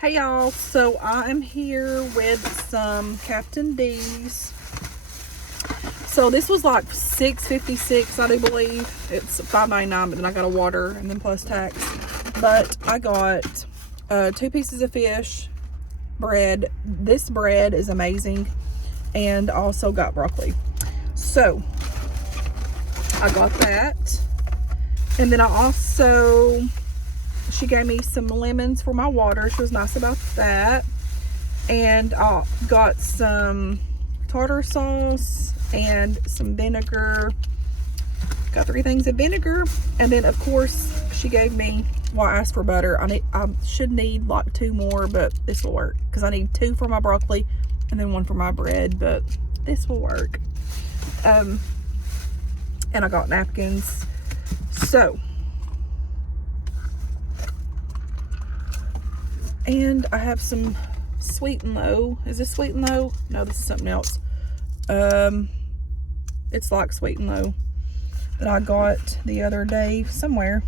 Hey y'all, so I am here with some Captain D's. So this was like $6.56, I do believe. It's $5.99, but then I got a water and then plus tax. But I got 2 pieces of fish, bread. This bread is amazing, and also got broccoli. So I got that, and then I also, she gave me some lemons for my water. She was nice about that. And I got some tartar sauce and some vinegar. Got 3 things of vinegar. And then of course she gave me, well, I asked for butter. I should need like 2 more, but this will work because I need 2 for my broccoli and then 1 for my bread, but this will work. And I got napkins. So, and I have some Sweet and Low. Is this Sweet and Low? No, this is something else. It's like Sweet and Low that I got the other day somewhere.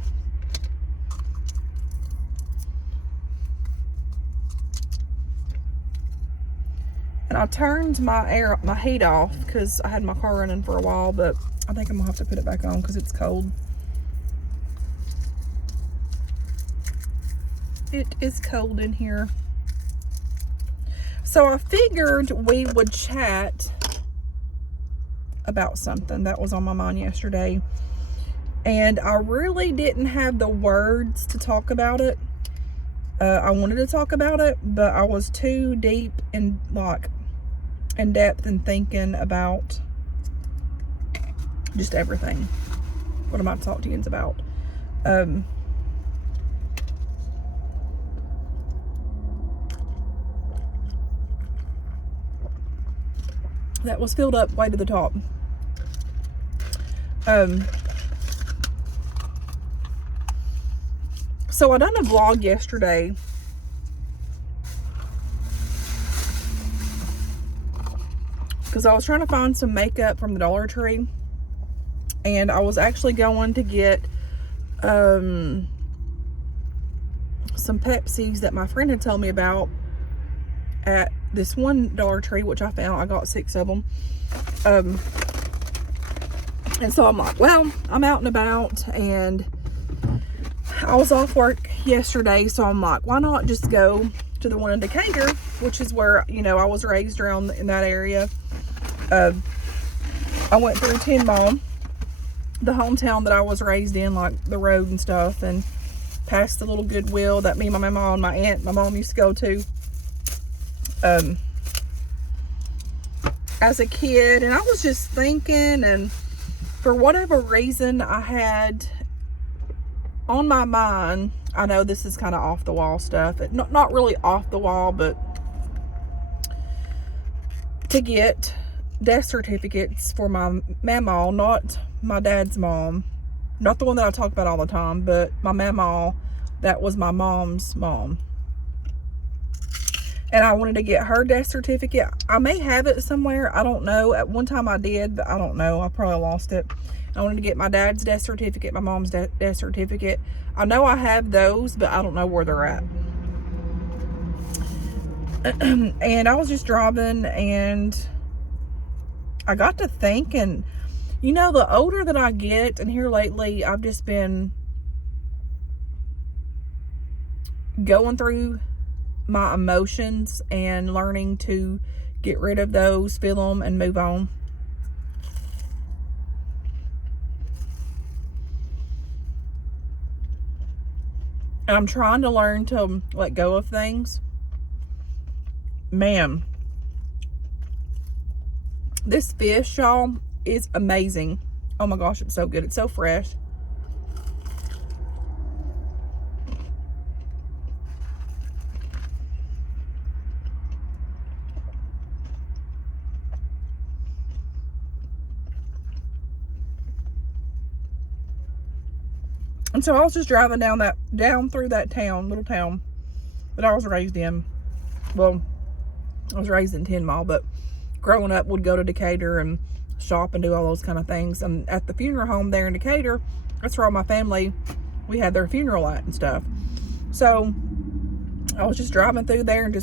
And I turned my heat off because I had my car running for a while, but I think I'm gonna have to put it back on because it's cold. It is cold in here. So I figured we would chat about something that was on my mind yesterday. And I really didn't have the words to talk about it. I wanted to talk about it, but I was too deep in depth and thinking about just everything. What am I talking to you about? That was filled up way to the top. So I done a vlog yesterday because I was trying to find some makeup from the Dollar Tree, and I was actually going to get some Pepsis that my friend had told me about at this one Dollar Tree, which I found. I got 6 of them. And so I'm like, well, I'm out and about, and I was off work yesterday, so I'm like, why not just go to the one in Decatur, which is where, you know, I was raised around in that area. I went through Tin Mall, the hometown that I was raised in, like the road and stuff, and past the little Goodwill that me, my mom, and my mom used to go to as a kid. And I was just thinking, and for whatever reason I had on my mind, I know this is kind of off the wall stuff, not really off the wall, but to get death certificates for my mama, not my dad's mom, not the one that I talk about all the time, but my mama, that was my mom's mom. And I wanted to get her death certificate. I may have it somewhere. I don't know. At one time I did, but I don't know. I probably lost it. I wanted to get my dad's death certificate, my mom's death certificate. I know I have those, but I don't know where they're at. And I was just driving, and I got to thinking, you know, the older that I get, and here lately, I've just been going through my emotions and learning to get rid of those, feel them, and move on. And I'm trying to learn to let go of things. Man, this fish, y'all, is amazing. Oh my gosh, it's so good. It's so fresh. And so I was just driving down through that little town that I was raised in. Well, I was raised in Tin Mall, but growing up would go to Decatur and shop and do all those kind of things. And at the funeral home there in Decatur, that's where all my family, we had their funeral at and stuff. So I was just driving through there and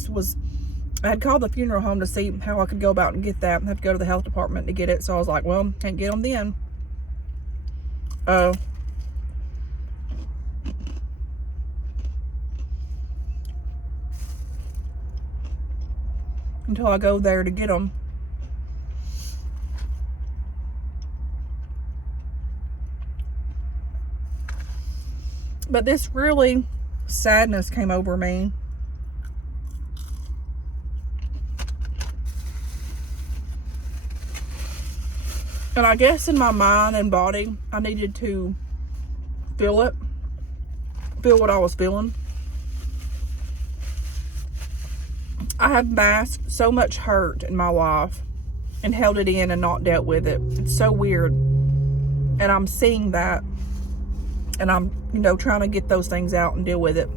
I had called the funeral home to see how I could go about and get that. I have to go to the health department to get it. So I was like, well, can't get them then. Until I go there to get them. But this really sadness came over me. And I guess in my mind and body, I needed to feel what I was feeling. I have masked so much hurt in my life and held it in and not dealt with it. It's so weird. And I'm seeing that. And I'm, trying to get those things out and deal with it.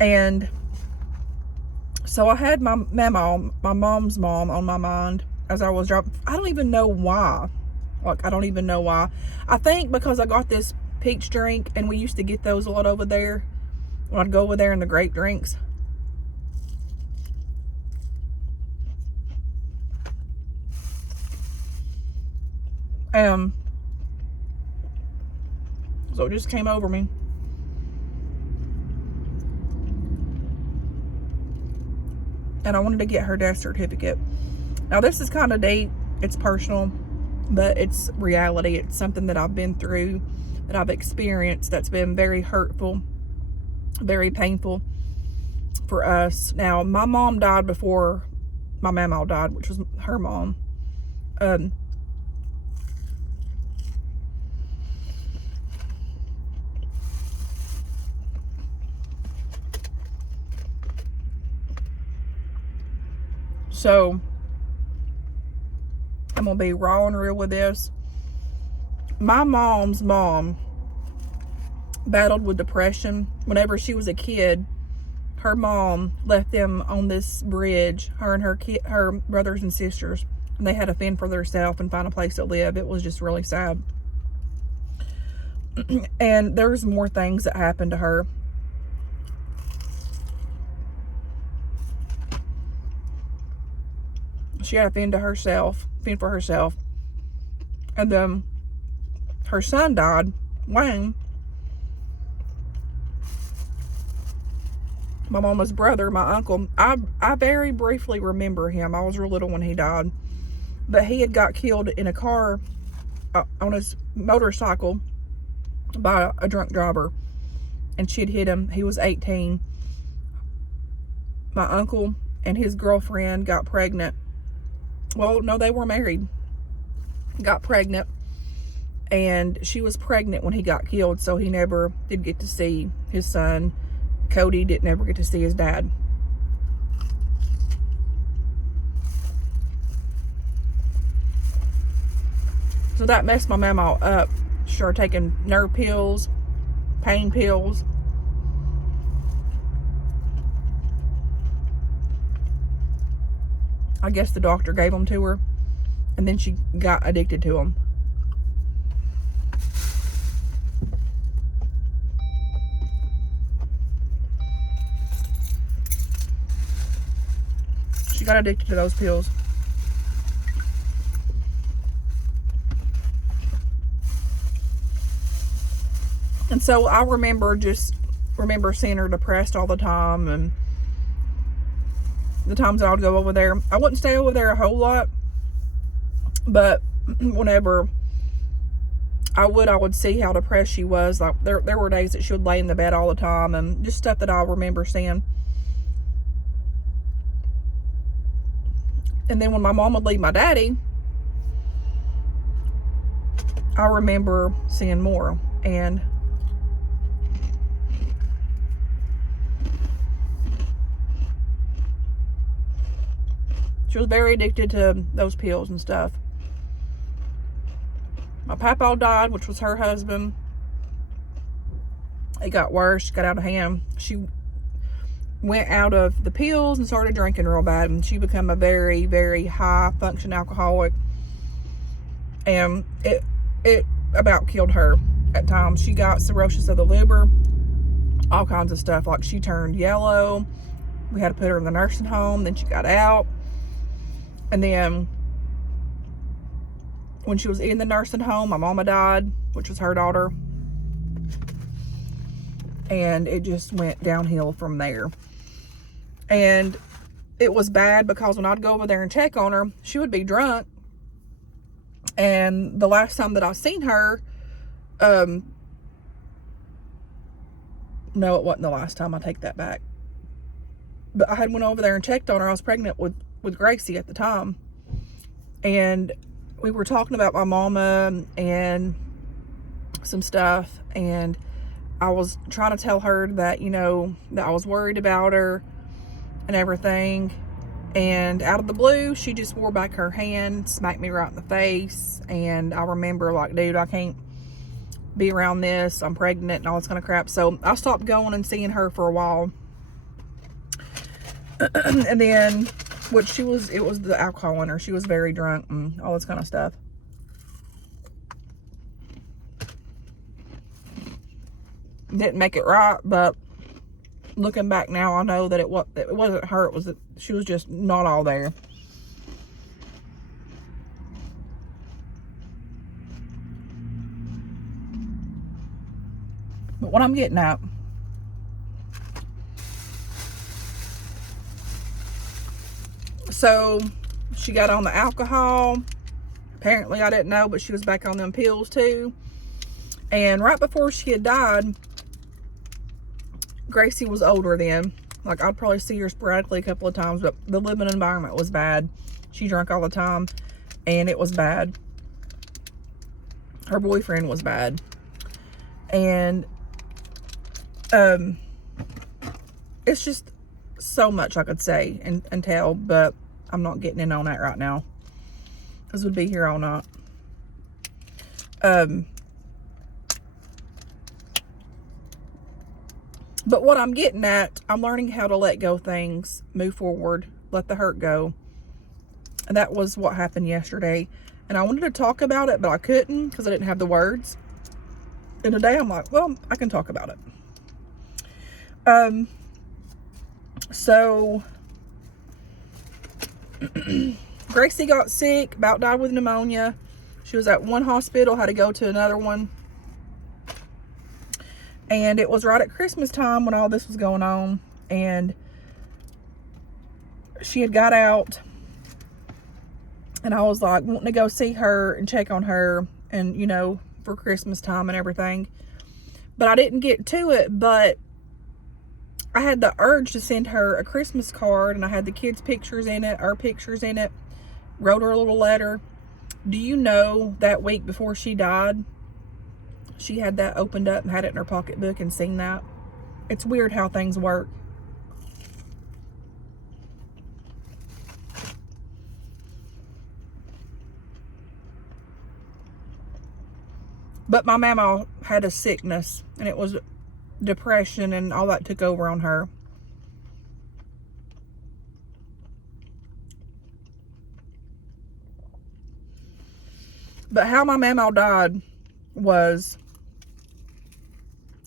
And so I had my mom's mom on my mind as I was driving. I don't even know why. I don't even know why. I think because I got this peach drink, and we used to get those a lot over there when I'd go over there in the grape drinks. So it just came over me. And I wanted to get her death certificate. Now this is kind of deep. It's personal, but it's reality. It's something that I've been through, that I've experienced, that's been very hurtful, very painful for us. Now, my mom died before my mama died, which was her mom. So, I'm going to be raw and real with this. My mom's mom battled with depression. Whenever she was a kid, her mom left them on this bridge, her and her brothers and sisters, and they had to fend for themselves and find a place to live. It was just really sad. And there's more things that happened to her. She had to fend for herself. And then her son died, Wayne. My mama's brother, my uncle. I very briefly remember him. I was real little when he died. But he had got killed in a car on his motorcycle by a drunk driver. And she'd hit him. He was 18. My uncle and his girlfriend got pregnant. Well, no, they were married. Got pregnant. And she was pregnant when he got killed, so he never did get to see his son. Cody didn't ever get to see his dad. So that messed my mama up. She started taking nerve pills, pain pills. I guess the doctor gave them to her, and then she got addicted to them. She got addicted to those pills. And so I remember seeing her depressed all the time, and the times that I would go over there. I wouldn't stay over there a whole lot, but whenever I would see how depressed she was. Like there were days that she would lay in the bed all the time, and just stuff that I remember seeing. And then when my mom would leave my daddy, I remember seeing more. And she was very addicted to those pills and stuff. My papa died, which was her husband. It got worse. She got out of hand. She went out of the pills and started drinking real bad, and she became a very, very high function alcoholic. And it about killed her at times. She got cirrhosis of the liver. all kinds of stuff. Like, she turned yellow. We had to put her in the nursing home. Then she got out. And then when she was in the nursing home, my mama died, which was her daughter. And it just went downhill from there. And it was bad because when I'd go over there and check on her, she would be drunk. And the last time that I seen her, no, it wasn't the last time. I take that back. But I had went over there and checked on her. I was pregnant with Gracie at the time. And we were talking about my mama and some stuff. And I was trying to tell her that, you know, that I was worried about her and everything. And out of the blue, she just wore back her hand, smacked me right in the face. And I remember, like, dude, I can't be around this. I'm pregnant and all this kind of crap. So I stopped going and seeing her for a while. And then, it was the alcohol in her. She was very drunk and all this kind of stuff. Didn't make it right, but looking back now, I know that it wasn't her. It was that she was just not all there. But what I'm getting at, so she got on the alcohol. Apparently, I didn't know, but she was back on them pills too. And right before she had died, Gracie was older then. Like, I'd probably see her sporadically a couple of times, but the living environment was bad. She drank all the time, and it was bad. Her boyfriend was bad. And it's just so much I could say and tell, but I'm not getting in on that right now, because we'd be here all night. But what I'm getting at, I'm learning how to let go things, move forward, let the hurt go. And that was what happened yesterday. And I wanted to talk about it, but I couldn't because I didn't have the words. And today I'm like, well, I can talk about it. So Gracie got sick, about died with pneumonia. She was at one hospital, had to go to another one. And it was right at Christmas time when all this was going on. And she had got out. And I was like wanting to go see her and check on her. And, you know, for Christmas time and everything. But I didn't get to it. But I had the urge to send her a Christmas card. And I had the kids' pictures in it. Our pictures in it. Wrote her a little letter. Do you know that week before she died, she had that opened up and had it in her pocketbook and seen that? It's weird how things work. But my mama had a sickness, and it was depression, and all that took over on her. But how my mama died was,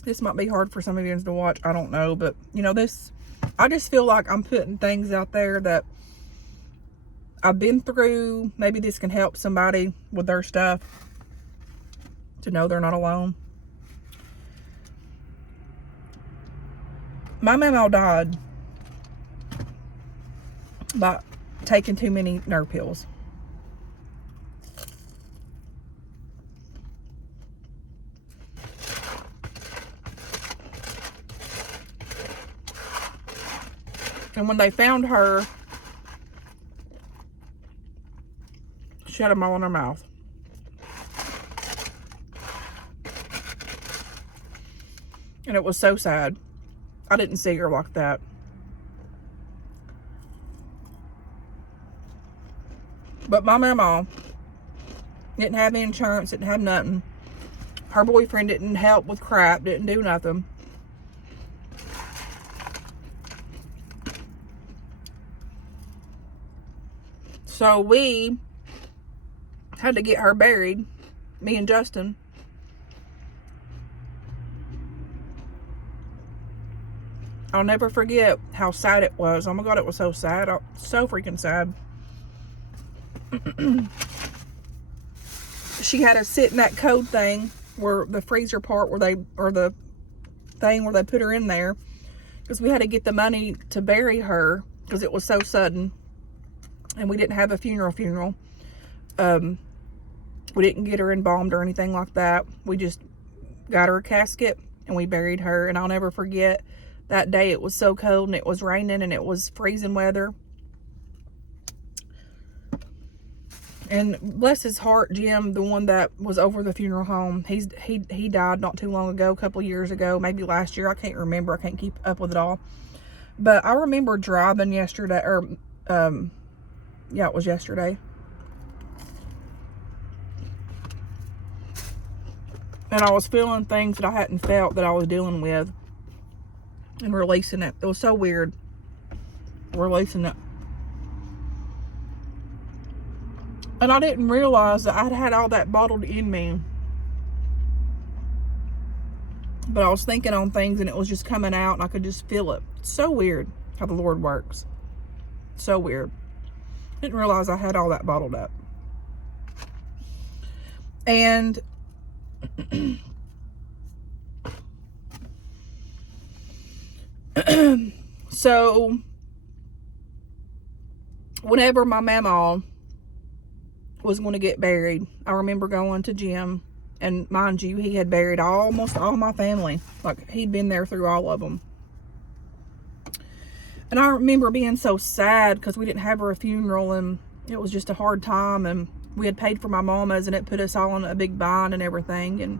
this might be hard for some of you to watch, I don't know, but you know, I just feel like I'm putting things out there that I've been through. Maybe this can help somebody with their stuff to know they're not alone. My mama died by taking too many nerve pills. And when they found her, she had them all in her mouth. And it was so sad. I didn't see her like that. But my mama didn't have any insurance, didn't have nothing. Her boyfriend didn't help with crap, didn't do nothing. So we had to get her buried, me and Justin. I'll never forget how sad it was. Oh my God, it was so sad. So freaking sad. She had to sit in that cold thing where the freezer part where they, or the thing where they put her in there, because we had to get the money to bury her because it was so sudden, and we didn't have a funeral. We didn't get her embalmed or anything like that. We just got her a casket and we buried her. And I'll never forget that day. It was so cold and it was raining and it was freezing weather. And bless his heart, Jim, the one that was over the funeral home, he died not too long ago, a couple of years ago, maybe last year. I can't remember. I can't keep up with it all. But I remember driving yesterday, or yeah, it was yesterday. And I was feeling things that I hadn't felt that I was dealing with and releasing it. It was so weird. Releasing it. And I didn't realize that I'd had all that bottled in me. But I was thinking on things and it was just coming out and I could just feel it. It's so weird how the Lord works. So weird. Didn't realize I had all that bottled up. And so whenever my mama was going to get buried, I remember going to Jim, and mind you, he had buried almost all my family. Like, he'd been there through all of them. And I remember being so sad because we didn't have her a funeral, and it was just a hard time, and we had paid for my mama's, and it put us all in a big bind and everything. And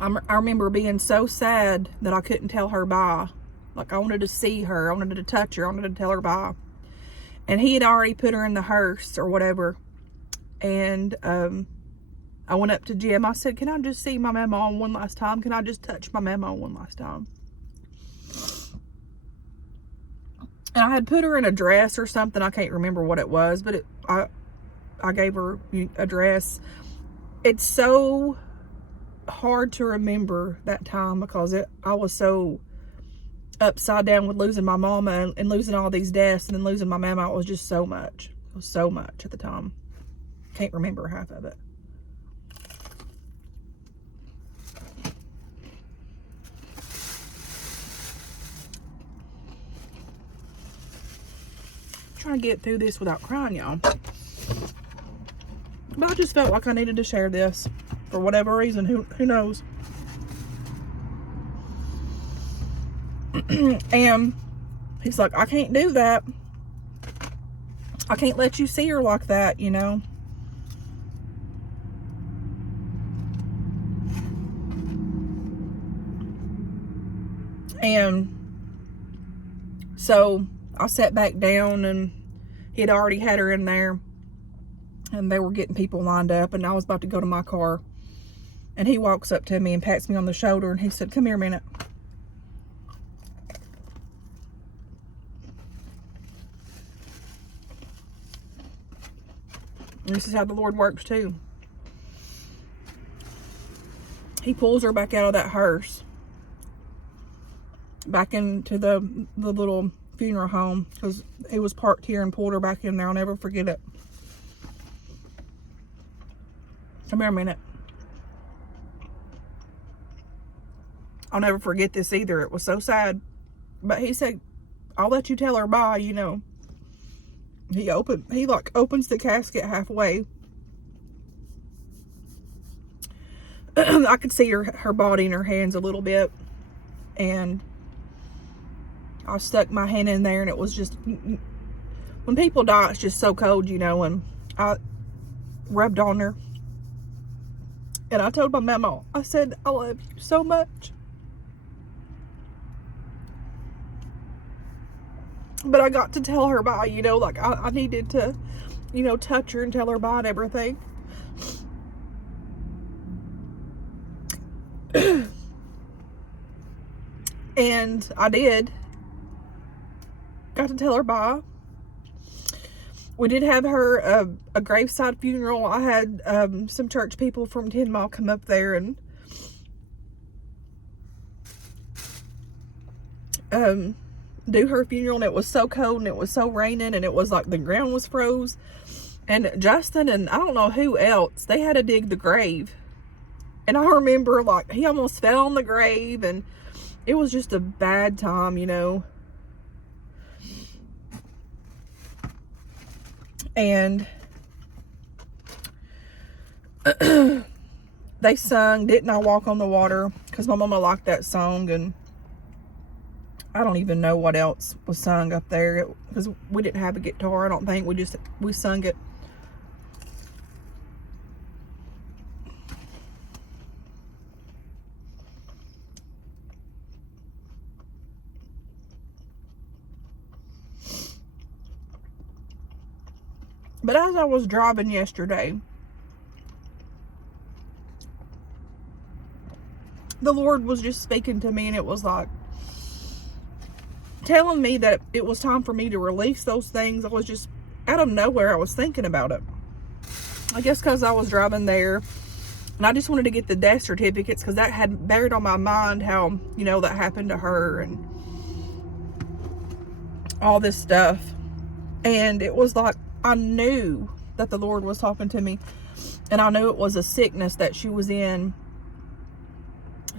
I remember being so sad that I couldn't tell her bye. Like, I wanted to see her, I wanted to touch her, I wanted to tell her bye. And he had already put her in the hearse or whatever. And I went up to Jim. I said, can I just see my mama one last time? Can I just touch my mama one last time? And I had put her in a dress or something. I can't remember what it was, but I gave her a dress. It's so hard to remember that time because I was so upside down with losing my mama and losing all these deaths and then losing my mama. It was just so much. It was so much at the time. Can't remember half of it. Trying to get through this without crying, y'all. But I just felt like I needed to share this for whatever reason. Who knows? And he's like, I can't do that. I can't let you see her like that, you know. And so I sat back down, and he had already had her in there, and they were getting people lined up, and I was about to go to my car, and he walks up to me and pats me on the shoulder, and he said, come here a minute. And this is how the Lord works too. He pulls her back out of that hearse, back into the little funeral home, because it was parked here, and pulled her back in there. I'll never forget it. Come here a minute. I'll never forget this either. It was so sad. But he said, I'll let you tell her bye, you know. He like opens the casket halfway. I could see her body in her hands a little bit. And I stuck my hand in there, and it was just, when people die, it's just so cold, you know. And I rubbed on her, and I told my mama, I said, I love you so much. But I got to tell her bye, you know, like I needed to, you know, touch her and tell her bye and everything. And I did. Got to tell her bye. We did have her a graveside funeral. I had some church people from 10 Mile come up there, and do her funeral, and it was so cold and it was so raining and it was like the ground was froze. And Justin and I don't know who else, they had to dig the grave. And I remember like he almost fell on the grave, and it was just a bad time, you know. And they sung "Didn't I Walk on the Water," because my mama liked that song, and I don't even know what else was sung up there, because we didn't have a guitar, I don't think. We sung it. But as I was driving yesterday, the Lord was just speaking to me, and it was like telling me that it was time for me to release those things. I was just out of nowhere, I was thinking about it. I guess because I was driving there, and I just wanted to get the death certificates, because that had buried on my mind how, you know, that happened to her and all this stuff. And it was like I knew that the Lord was talking to me, and I knew it was a sickness that she was in.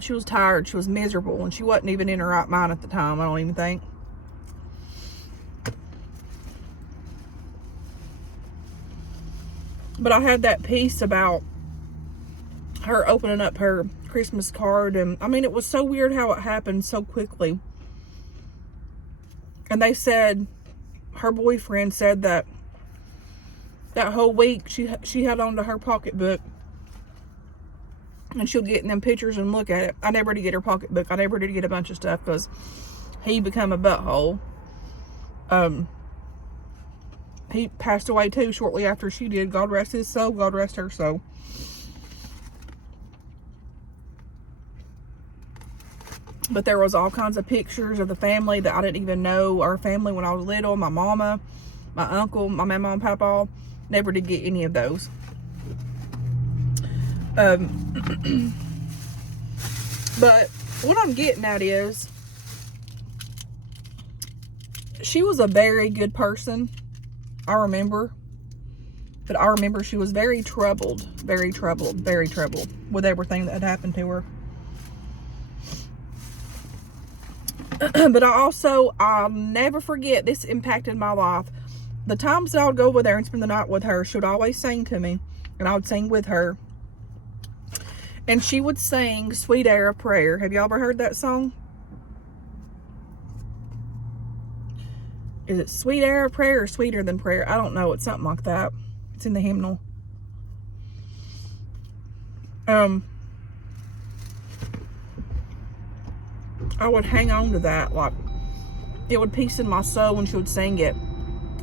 She was tired, she was miserable, and she wasn't even in her right mind at the time, I don't even think. But I had that peace about her opening up her Christmas card, and I mean, it was so weird how it happened so quickly. And they said, her boyfriend said that whole week she held on to her pocketbook, and she'll get in them pictures and look at it. I never did get her pocketbook. I never did get a bunch of stuff, because he become a butthole. He passed away too shortly after she did. God rest his soul. God rest her soul. But there was all kinds of pictures of the family that I didn't even know. Our family when I was little. My mama, my uncle, my mama and papa. Never did get any of those. But what I'm getting at is, she was a very good person, I remember. But I remember she was very troubled with everything that had happened to her. But I'll never forget, this impacted my life. The times that I would go over there and spend the night with her, she would always sing to me, and I would sing with her. And she would sing "Sweet Air of Prayer." Have y'all ever heard that song? Is it "Sweet Air of Prayer" or "Sweeter Than Prayer"? I don't know. It's something like that. It's in the hymnal. I would hang on to that. Like, it would peace in my soul when she would sing it.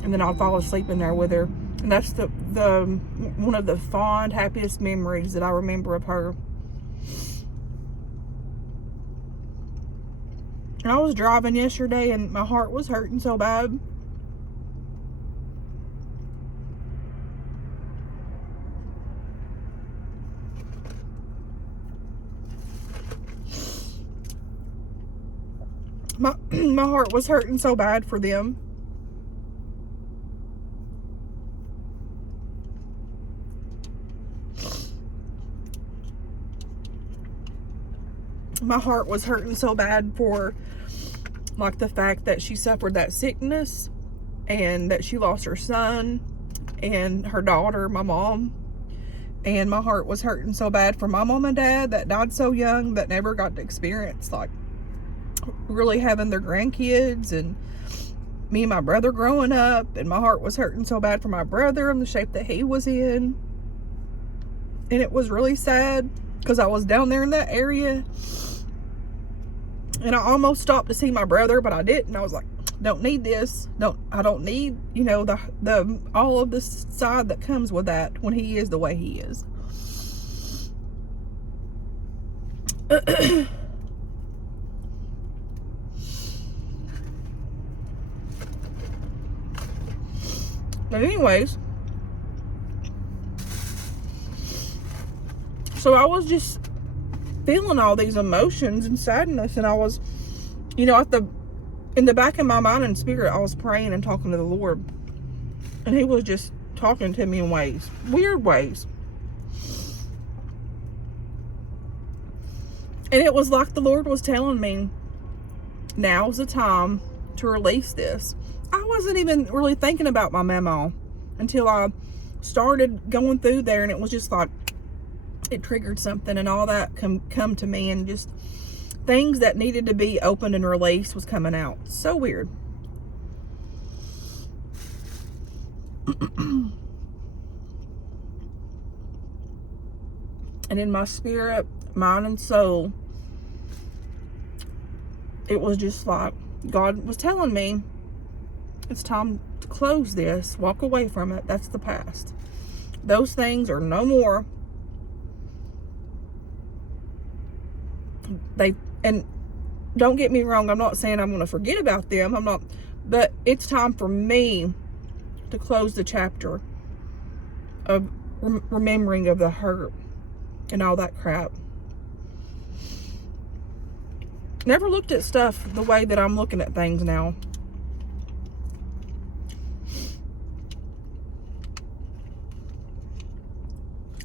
And then I'd fall asleep in there with her. And that's the one of the fond, happiest memories that I remember of her. And I was driving yesterday, and my heart was hurting so bad. My heart was hurting so bad for them. My heart was hurting so bad for, like, the fact that she suffered that sickness, and that she lost her son and her daughter, my mom. And my heart was hurting so bad for my mom and dad that died so young, that never got to experience, like, really having their grandkids, and me and my brother growing up. And my heart was hurting so bad for my brother and the shape that he was in. And it was really sad, because I was down there in that area, and I almost stopped to see my brother, but I didn't. I was like, don't need this. I don't need, you know, the all of the side that comes with that when he is the way he is. But anyways, so I was just feeling all these emotions and sadness, and I was, you know, at the in the back of my mind and spirit, I was praying and talking to the Lord. And he was just talking to me in ways, weird ways. And it was like the Lord was telling me, now's the time to release this. I wasn't even really thinking about my memo until I started going through there, and it was just like it triggered something, and all that come to me, and just things that needed to be opened and released was coming out. So weird. And in my spirit, mind, and soul, it was just like God was telling me, it's time to close this, walk away from it. That's the past. Those things are no more. And don't get me wrong, I'm not saying I'm going to forget about them. I'm not, but it's time for me to close the chapter of remembering of the hurt and all that crap. Never looked at stuff the way that I'm looking at things now.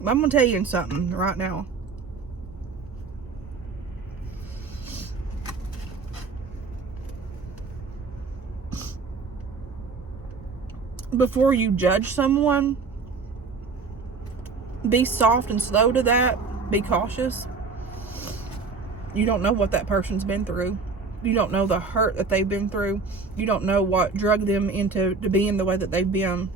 I'm going to tell you something right now. Before you judge someone, be soft and slow to that. Be cautious. You don't know what that person's been through. You don't know the hurt that they've been through. You don't know what drugged them into being the way that they've been.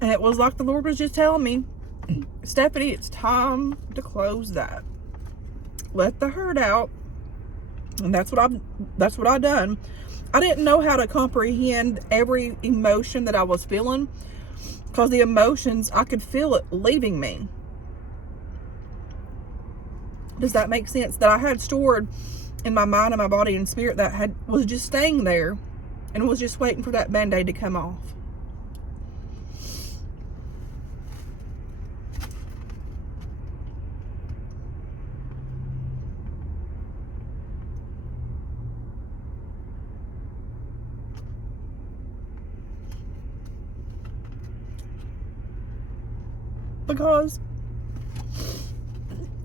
And it was like the Lord was just telling me, Stephanie, it's time to close that. Let the hurt out. And that's what I done. I didn't know how to comprehend every emotion that I was feeling, because the emotions, I could feel it leaving me. Does that make sense? That I had stored in my mind and my body and spirit that was just staying there and was just waiting for that Band-Aid to come off. Because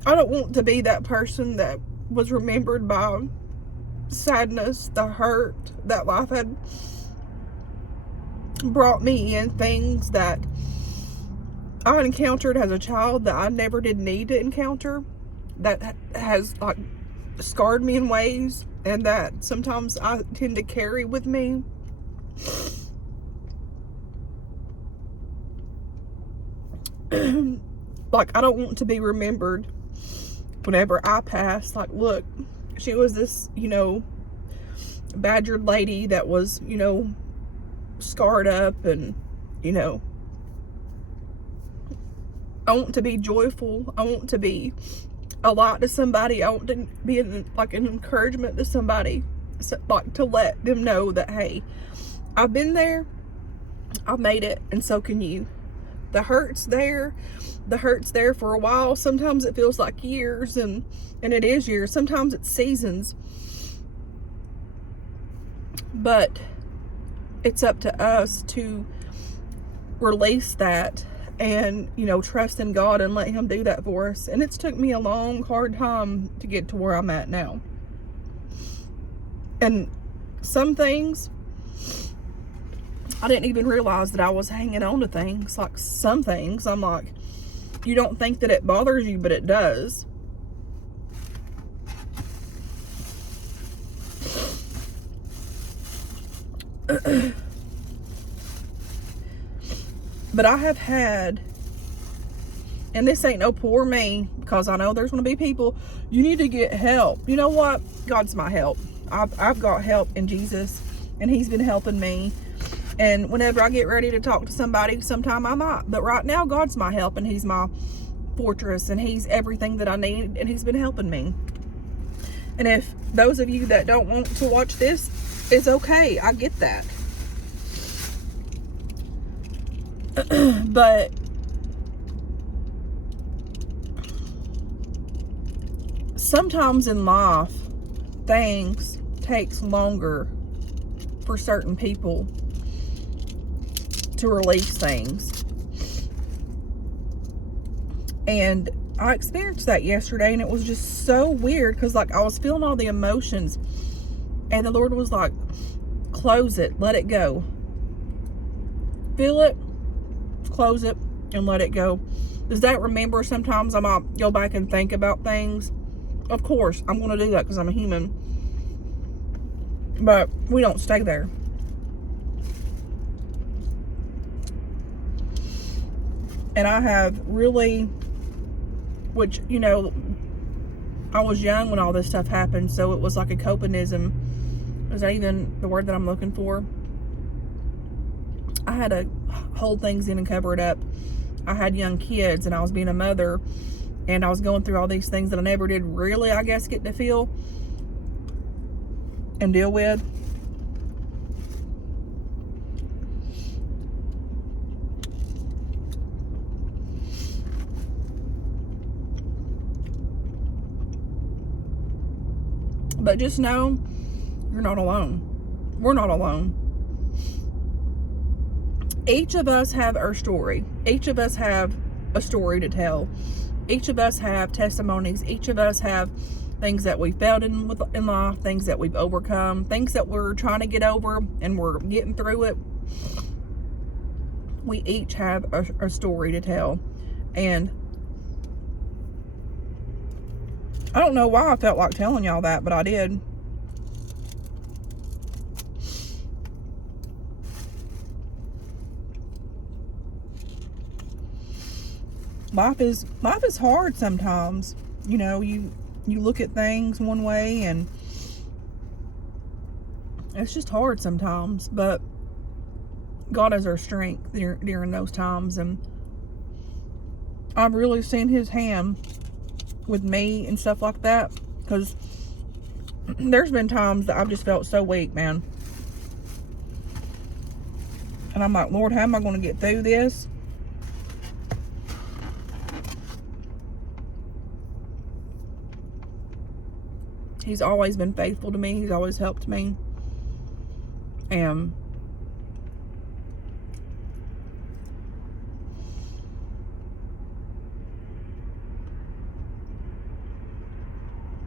I don't want to be that person that was remembered by sadness, the hurt that life had brought me in, things that I encountered as a child that I never did need to encounter, that has like scarred me in ways, and that sometimes I tend to carry with me. Like, I don't want to be remembered whenever I pass. Like, look, she was this, badgered lady that was, scarred up, and, I want to be joyful. I want to be a light to somebody. I want to be an encouragement to somebody, like to let them know that, hey, I've been there, I've made it, and so can you. The hurt's there. The hurt's there for a while. Sometimes it feels like years, and it is years. Sometimes it's seasons. But it's up to us to release that and, trust in God and let Him do that for us. And it's took me a long, hard time to get to where I'm at now. And some things, I didn't even realize that I was hanging on to things. Like, some things, I'm like, you don't think that it bothers you, but it does. But I have had, and this ain't no poor me, because I know there's going to be people, you need to get help. You know what? God's my help. I've got help in Jesus, and He's been helping me. And whenever I get ready to talk to somebody, sometime I might. But right now, God's my help, and He's my fortress, and He's everything that I need, and He's been helping me. And if those of you that don't want to watch this, it's okay. I get that. But sometimes in life, things takes longer for certain people to release things. And I experienced that yesterday, and it was just so weird because, like, I was feeling all the emotions, and the Lord was like, close it, let it go. Feel it, close it, and let it go. Does that remember sometimes I might go back and think about things? Of course, I'm going to do that because I'm a human. But we don't stay there. And I have really, which, you know, I was young when all this stuff happened, so it was like a copinism. Is that even the word that I'm looking for? I had to hold things in and cover it up. I had young kids, and I was being a mother, and I was going through all these things that I never did really, I guess, get to feel and deal with. But just know, you're not alone. We're not alone. Each of us have our story. Each of us have a story to tell. Each of us have testimonies. Each of us have things that we failed in life, things that we've overcome, things that we're trying to get over and we're getting through it. We each have a story to tell. And I don't know why I felt like telling y'all that, but I did. Life is hard sometimes. You know, you look at things one way, and it's just hard sometimes. But God is our strength during those times, and I've really seen His hand with me and stuff like that, because there's been times that I've just felt so weak, man. And I'm like, Lord, how am I going to get through this? He's always been faithful to me. He's always helped me. And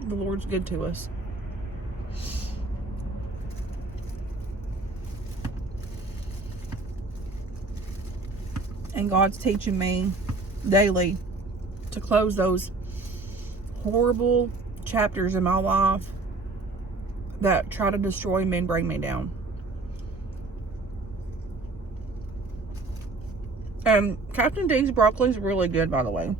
the Lord's good to us. And God's teaching me daily to close those horrible chapters in my life that try to destroy me and bring me down. And Captain D's broccoli is really good, by the way.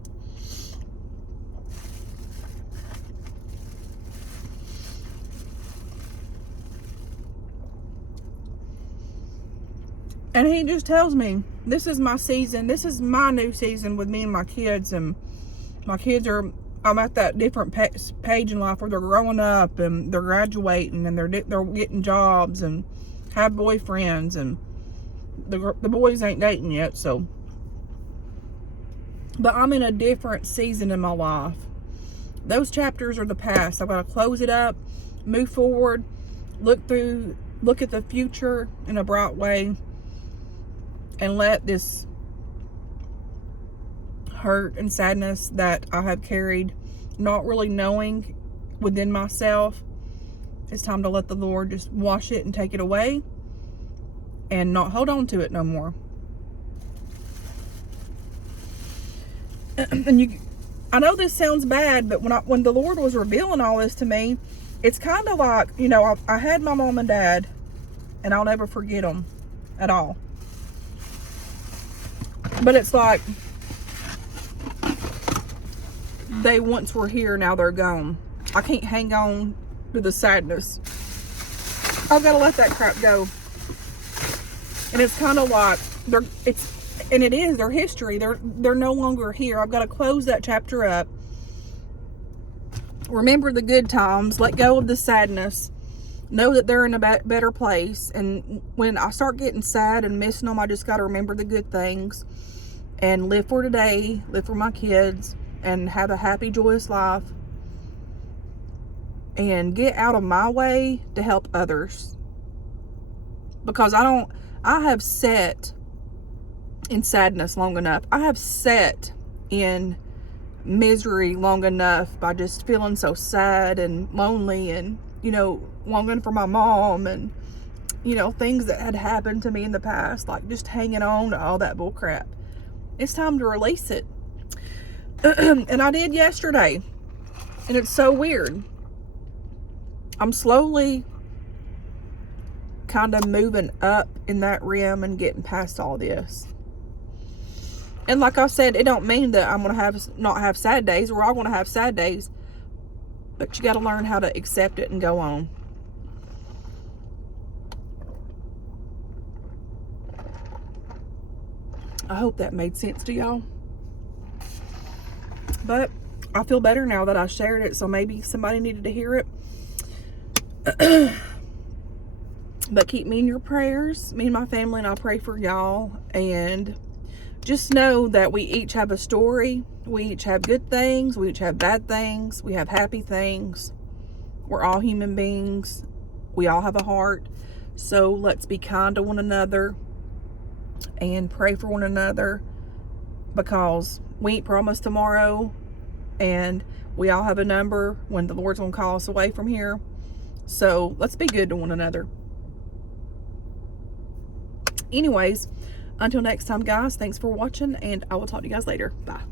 And He just tells me, this is my season. This is my new season with me and my kids. And my kids are, I'm at that different page in life where they're growing up and they're graduating and they're getting jobs and have boyfriends, and the boys ain't dating yet, so. But I'm in a different season in my life. Those chapters are the past. I've got to close it up, move forward, look at the future in a bright way, and let this hurt and sadness that I have carried, not really knowing within myself, it's time to let the Lord just wash it and take it away and not hold on to it no more. And I know this sounds bad, but when the Lord was revealing all this to me, it's kind of like, you know, I had my mom and dad, and I'll never forget them at all. But it's like, they once were here, now they're gone. I can't hang on to the sadness. I've got to let that crap go. And it's kind of like, they're history. They're no longer here. I've got to close that chapter up. Remember the good times. Let go of the sadness. know that they're in a better place. And when I start getting sad and missing them, I just got to remember the good things and live for today, live for my kids, and have a happy, joyous life, and get out of my way to help others. Because I have sat in sadness long enough. I have sat in misery long enough by just feeling so sad and lonely, and longing for my mom, and things that had happened to me in the past, like just hanging on to all that bull crap. It's time to release it. And I did yesterday, and it's so weird. I'm slowly kind of moving up in that rim and getting past all this. And like I said, it don't mean that I'm gonna not have sad days. We're all gonna have sad days, but you got to learn how to accept it and go on. I hope that made sense to y'all. But I feel better now that I shared it, so maybe somebody needed to hear it. But keep me in your prayers, me and my family, and I'll pray for y'all. And just know that we each have a story. We each have good things. We each have bad things. We have happy things. We're all human beings. We all have a heart. So let's be kind to one another and pray for one another, because we ain't promised tomorrow, and we all have a number when the Lord's gonna call us away from here. So let's be good to one another. Anyways, until next time, guys, thanks for watching, and I will talk to you guys later. Bye.